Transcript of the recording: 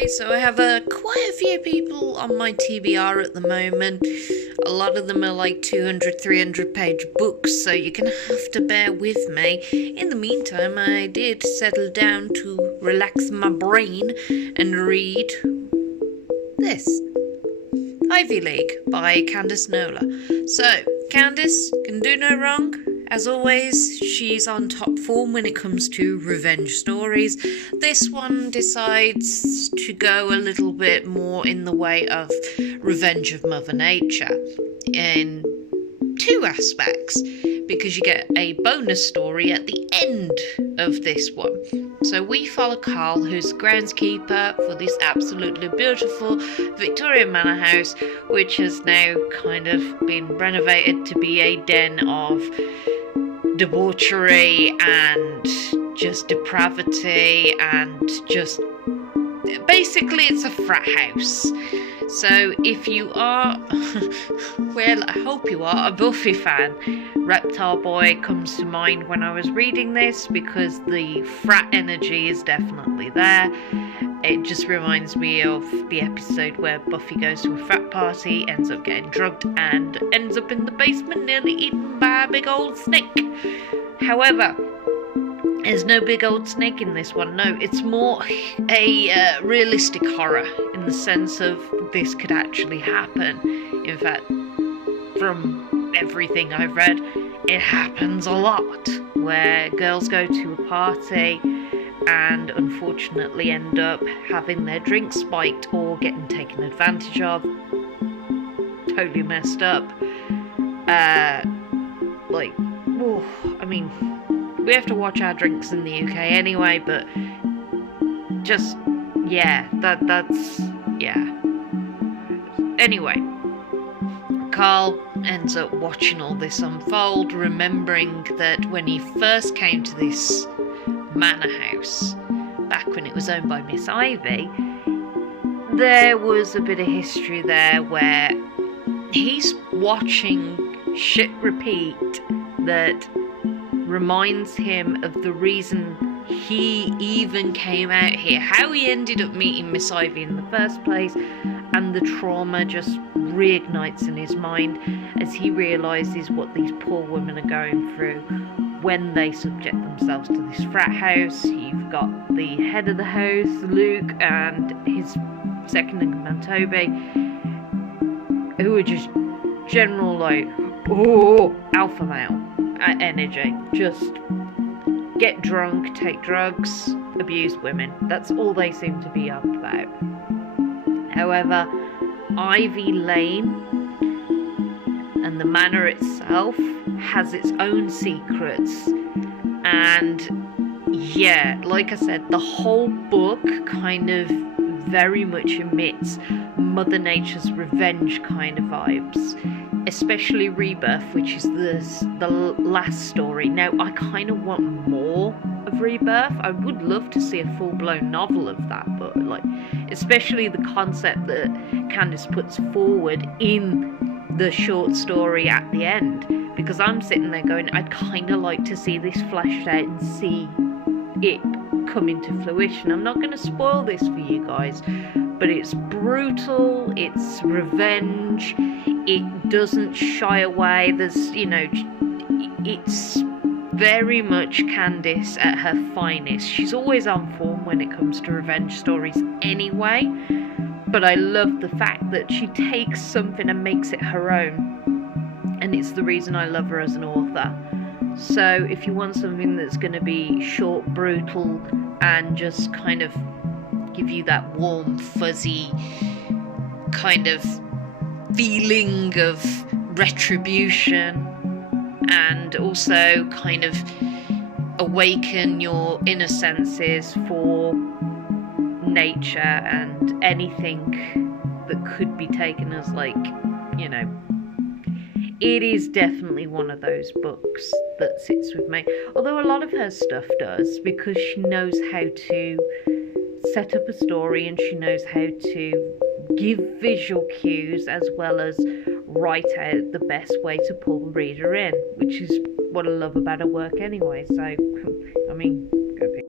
Okay, so I have quite a few people on my TBR at the moment. A lot of them are like 200, 300 page books, so you're gonna have to bear with me. In the meantime, I did settle down to relax my brain and read this Ivy League by Candace Nola. So, Candace can do no wrong. As always, she's on top form when it comes to revenge stories. This one decides to go a little bit more in the way of Revenge of Mother Nature in two aspects, because you get a bonus story at the end of this one. So we follow Carl, who's groundskeeper for this absolutely beautiful Victorian manor house, which has now kind of been renovated to be a den of debauchery and just depravity and just basically it's a frat house. So if you are well, I hope you are a Buffy fan, Reptile Boy comes to mind when I was reading this, because the frat energy is definitely there. It just reminds me of the episode where Buffy goes to a frat party, ends up getting drugged, and ends up in the basement nearly eaten by a big old snake. However, there's no big old snake in this one. No, it's more a realistic horror in the sense of this could actually happen. In fact, from everything I've read, it happens a lot, where girls go to a party and unfortunately end up having their drinks spiked or getting taken advantage of. Totally messed up. We have to watch our drinks in the UK anyway, but just, that's. Anyway, Carl ends up watching all this unfold, remembering that when he first came to this manor house, back when it was owned by Miss Ivy, there was a bit of history there where he's watching shit repeat that reminds him of the reason he even came out here, how he ended up meeting Miss Ivy in the first place, and the trauma just reignites in his mind as he realises what these poor women are going through when they subject themselves to this frat house. You've got the head of the house, Luke, and his second in command, Toby, who are just general, alpha male energy. Just get drunk, take drugs, abuse women. That's all they seem to be up about. However, Ivy Lane and the manor itself has its own secrets, and like I said, the whole book kind of very much emits Mother Nature's revenge kind of vibes, especially Rebirth, which is the last story. Now, I kind of want more of Rebirth. I would love to see a full-blown novel of that, but especially the concept that Candace puts forward in the short story at the end, because I'm sitting there going, I'd kind of like to see this fleshed out and see it come into fruition. I'm not going to spoil this for you guys, but it's brutal, it's revenge, it doesn't shy away, it's very much Candace at her finest. She's always on form when it comes to revenge stories anyway, but I love the fact that she takes something and makes it her own, and it's the reason I love her as an author. So if you want something that's going to be short, brutal, and just kind of give you that warm, fuzzy kind of feeling of retribution, and also kind of awaken your inner senses for nature and anything that could be taken as it is definitely one of those books that sits with me. Although a lot of her stuff does, because she knows how to set up a story and she knows how to give visual cues as well as write out the best way to pull the reader in, which is what I love about her work anyway. So,